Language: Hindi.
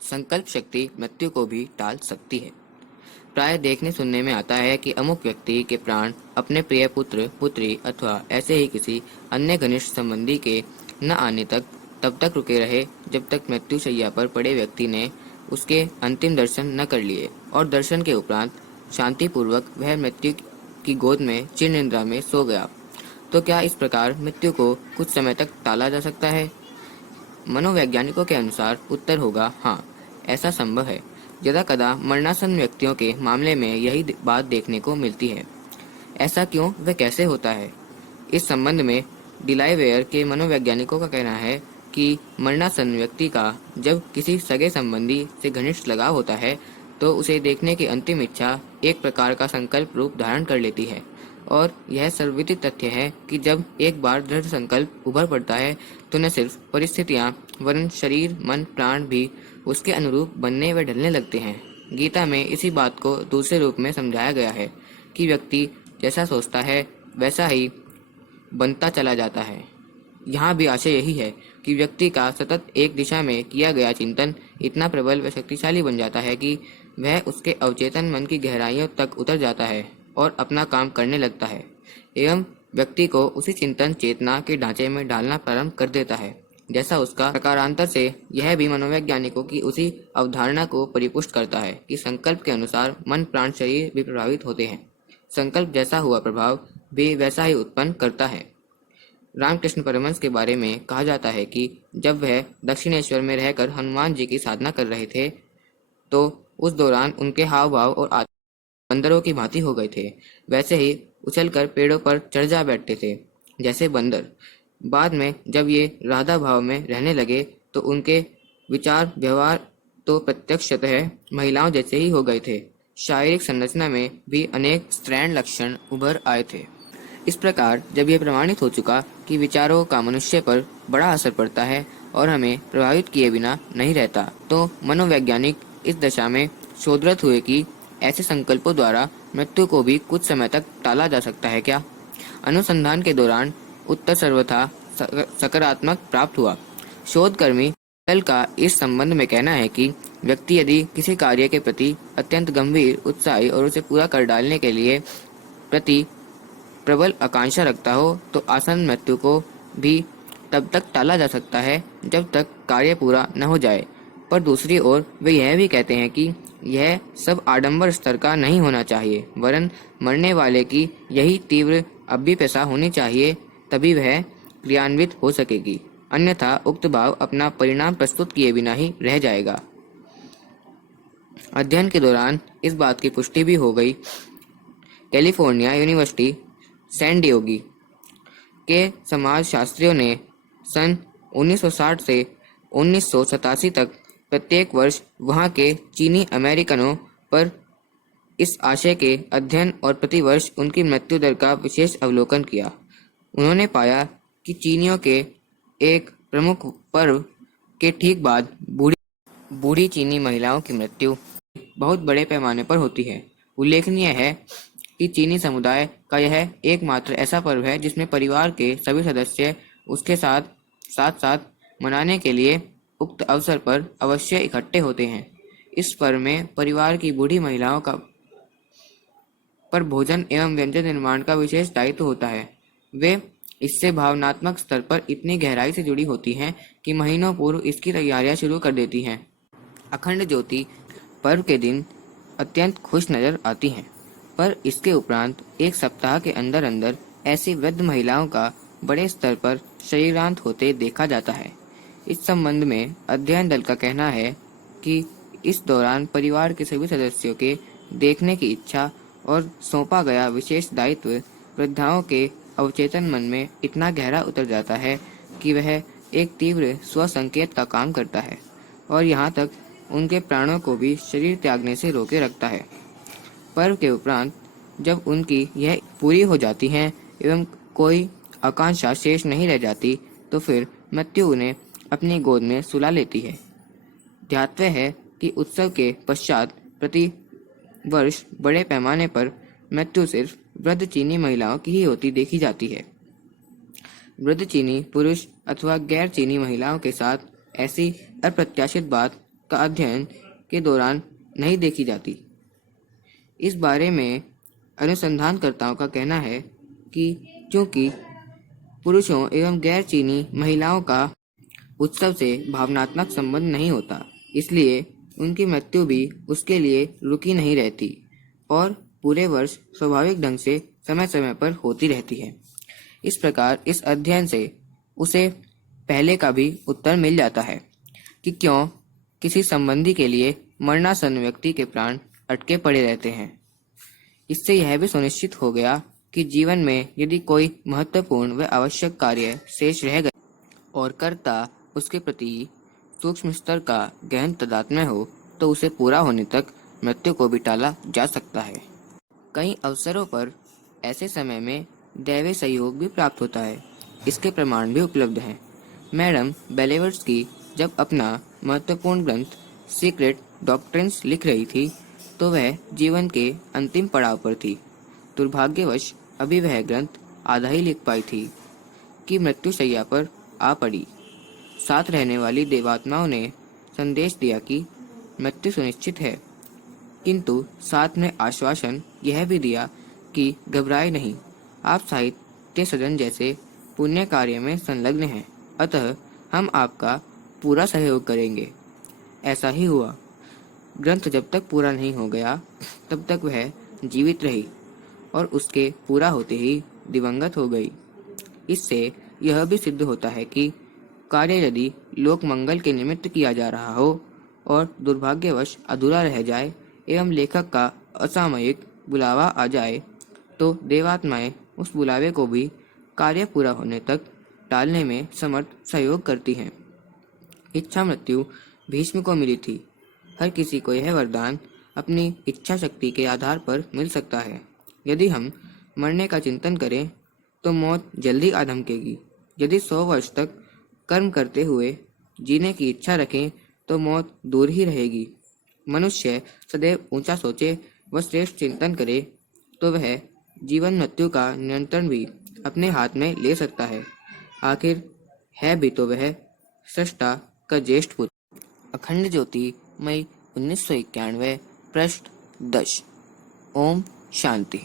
संकल्प शक्ति मृत्यु को भी टाल सकती है। प्राय देखने सुनने में आता है कि अमुक व्यक्ति के प्राण अपने प्रिय पुत्र पुत्री अथवा ऐसे ही किसी अन्य घनिष्ठ संबंधी के न आने तक तब तक रुके रहे जब तक मृत्यु शैया पर पड़े व्यक्ति ने उसके अंतिम दर्शन न कर लिए और दर्शन के उपरांत शांतिपूर्वक वह मृत्यु की गोद में चिर निद्रा में सो गया। तो क्या इस प्रकार मृत्यु को कुछ समय तक टाला जा सकता है? मनोवैज्ञानिकों के अनुसार उत्तर होगा हाँ, ऐसा संभव है। यदा कदा मरणासन्न व्यक्तियों के मामले में यही बात देखने को मिलती है। ऐसा क्यों व कैसे होता है? इस संबंध में डिलाइवेयर के मनोवैज्ञानिकों का कहना है कि मरणासन्न व्यक्ति का जब किसी सगे संबंधी से घनिष्ठ लगाव होता है तो उसे देखने की अंतिम इच्छा एक प्रकार का संकल्प रूप धारण कर लेती है और यह सर्वविदित तथ्य है कि जब एक बार दृढ़ संकल्प उभर पड़ता है तो न सिर्फ परिस्थितियां वरन शरीर मन प्राण भी उसके अनुरूप बनने व ढलने लगते हैं। गीता में इसी बात को दूसरे रूप में समझाया गया है कि व्यक्ति जैसा सोचता है वैसा ही बनता चला जाता है। यहाँ भी आशय यही है कि व्यक्ति का सतत एक दिशा में किया गया चिंतन इतना प्रबल व शक्तिशाली बन जाता है कि वह उसके अवचेतन मन की गहराइयों तक उतर जाता है और अपना काम करने लगता है एवं व्यक्ति को उसी चिंतन चेतना के ढांचे में डालना प्रारंभ कर देता है। जैसा उसका प्रकारांतर से यह भी मनोवैज्ञानिकों की उसी अवधारणा को परिपुष्ट करता है कि संकल्प के अनुसार मन प्राण शरीर भी प्रभावित होते हैं। संकल्प जैसा हुआ प्रभाव भी वैसा ही उत्पन्न करता है। रामकृष्ण परमहंस के बारे में कहा जाता है कि जब वह दक्षिणेश्वर में रहकर हनुमान जी की साधना कर रहे थे तो उस दौरान उनके हाव भाव और आदत बंदरों की भांति हो गए थे। वैसे ही उछलकर पेड़ों पर चढ़ जा बैठते थे जैसे बंदर। बाद में जब ये राधा भाव में रहने लगे तो उनके विचार व्यवहार तो प्रत्यक्षतः महिलाओं जैसे ही हो गए थे। शारीरिक संरचना में भी अनेक स्त्रैण लक्षण उभर आए थे। इस प्रकार जब यह प्रमाणित हो चुका कि विचारों का मनुष्य पर बड़ा असर पड़ता है और हमें प्रभावित किए बिना नहीं रहता तो मनोवैज्ञानिक इस दशा में शोधरत हुए कि ऐसे संकल्पों द्वारा मृत्यु को भी कुछ समय तक टाला जा सकता है क्या? अनुसंधान के दौरान उत्तर सर्वथा सकारात्मक प्राप्त हुआ। शोधकर्मी कल का इस संबंध में कहना है कि व्यक्ति यदि किसी कार्य के प्रति अत्यंत गंभीर उत्साही और उसे पूरा कर डालने के लिए प्रति प्रबल आकांक्षा रखता हो तो आसन मृत्यु को भी तब तक टाला जा सकता है जब तक कार्य पूरा न हो जाए। पर दूसरी ओर वे यह भी कहते हैं कि यह सब आडंबर स्तर का नहीं होना चाहिए वरन मरने वाले की यही तीव्र अभिप्सा होनी चाहिए, तभी वह क्रियान्वित हो सकेगी, अन्यथा उक्त भाव अपना परिणाम प्रस्तुत किए बिना ही रह जाएगा। अध्ययन के दौरान इस बात की पुष्टि भी हो गई। कैलिफोर्निया यूनिवर्सिटी सैन डिएगो के समाजशास्त्रियों ने सन 1960 से 1987 तक प्रत्येक वर्ष वहां के चीनी अमेरिकनों पर इस आशय के अध्ययन और प्रतिवर्ष उनकी मृत्यु दर का विशेष अवलोकन किया। उन्होंने पाया कि चीनियों के एक प्रमुख पर्व के ठीक बाद बूढ़ी चीनी महिलाओं की मृत्यु बहुत बड़े पैमाने पर होती है। उल्लेखनीय है कि चीनी समुदाय का यह एकमात्र ऐसा पर्व है जिसमें परिवार के सभी सदस्य उसके साथ साथ मनाने के लिए उक्त अवसर पर अवश्य इकट्ठे होते हैं। इस पर्व में परिवार की बूढ़ी महिलाओं का पर भोजन एवं व्यंजन निर्माण का विशेष दायित्व होता है। वे इससे भावनात्मक स्तर पर इतनी गहराई से जुड़ी होती हैं कि महीनों पूर्व इसकी तैयारियां शुरू कर देती हैं। अखंड ज्योति पर्व के दिन अत्यंत खुश नजर आती हैं, पर इसके उपरांत एक सप्ताह के अंदर अंदर ऐसी वृद्ध महिलाओं का बड़े स्तर पर शरीरांत होते देखा जाता है। इस संबंध में अध्ययन दल का कहना है कि इस दौरान परिवार के सभी सदस्यों के देखने की इच्छा और सौंपा गया विशेष दायित्व वृद्धाओं के अवचेतन मन में इतना गहरा उतर जाता है कि वह एक तीव्र स्वसंकेत का काम करता है और यहाँ तक उनके प्राणों को भी शरीर त्यागने से रोके रखता है। पर्व के उपरांत जब उनकी यह पूरी हो जाती हैं एवं कोई आकांक्षा शेष नहीं रह जाती तो फिर मृत्यु उन्हें अपनी गोद में सुला लेती है। ध्यातव्य है कि उत्सव के पश्चात प्रति वर्ष बड़े पैमाने पर मृत्यु सिर्फ वृद्ध चीनी महिलाओं की ही होती देखी जाती है। वृद्ध चीनी पुरुष अथवा गैर चीनी महिलाओं के साथ ऐसी अप्रत्याशित बात का अध्ययन के दौरान नहीं देखी जाती। इस बारे में अनुसंधानकर्ताओं का कहना है कि चूंकि पुरुषों एवं गैर चीनी महिलाओं का उत्सव से भावनात्मक संबंध नहीं होता, इसलिए उनकी मृत्यु भी उसके लिए रुकी नहीं रहती और पूरे वर्ष स्वाभाविक ढंग से समय समय पर होती रहती है। इस प्रकार इस अध्ययन से उसे पहले का भी उत्तर मिल जाता है कि क्यों किसी संबंधी के लिए मरणासन्न व्यक्ति के प्राण अटके पड़े रहते हैं। इससे यह भी सुनिश्चित हो गया कि जीवन में यदि कोई महत्वपूर्ण व आवश्यक कार्य शेष रह गए और कर्ता उसके प्रति सूक्ष्म स्तर का गहन तादात्म्य हो तो उसे पूरा होने तक मृत्यु को भी टाला जा सकता है। कई अवसरों पर ऐसे समय में दैवीय सहयोग भी प्राप्त होता है। इसके प्रमाण भी उपलब्ध हैं। मैडम ब्लेavatsky जब अपना महत्वपूर्ण ग्रंथ सीक्रेट डॉक्ट्रिन्स लिख रही थी तो वह जीवन के अंतिम पड़ाव पर थी। दुर्भाग्यवश अभी वह ग्रंथ आधा ही लिख पाई थी कि मृत्युशैया पर आ पड़ी। साथ रहने वाली देवात्माओं ने संदेश दिया कि मृत्यु सुनिश्चित है, किंतु साथ में आश्वासन यह भी दिया कि घबराए नहीं, आप साहित्य सदन जैसे पुण्य कार्य में संलग्न हैं, अतः हम आपका पूरा सहयोग करेंगे। ऐसा ही हुआ। ग्रंथ जब तक पूरा नहीं हो गया तब तक वह जीवित रही और उसके पूरा होते ही दिवंगत हो गई। इससे यह भी सिद्ध होता है कि कार्य यदि लोक मंगल के निमित्त किया जा रहा हो और दुर्भाग्यवश अधूरा रह जाए एवं लेखक का असामयिक बुलावा आ जाए तो देवात्माएं उस बुलावे को भी कार्य पूरा होने तक टालने में समर्थ सहयोग करती हैं। इच्छा मृत्यु भीष्म को मिली थी। हर किसी को यह वरदान अपनी इच्छा शक्ति के आधार पर मिल सकता है। यदि हम मरने का चिंतन करें तो मौत जल्दी आ धमकेगी। यदि 100 वर्ष तक कर्म करते हुए जीने की इच्छा रखें तो मौत दूर ही रहेगी। मनुष्य सदैव ऊंचा सोचे व श्रेष्ठ चिंतन करे तो वह जीवन मृत्यु का नियंत्रण भी अपने हाथ में ले सकता है। आखिर है भी तो वह सृष्टा का ज्येष्ठ पुत्र। अखंड ज्योति, मई 1991, पृष्ठ 10। ओम शांति।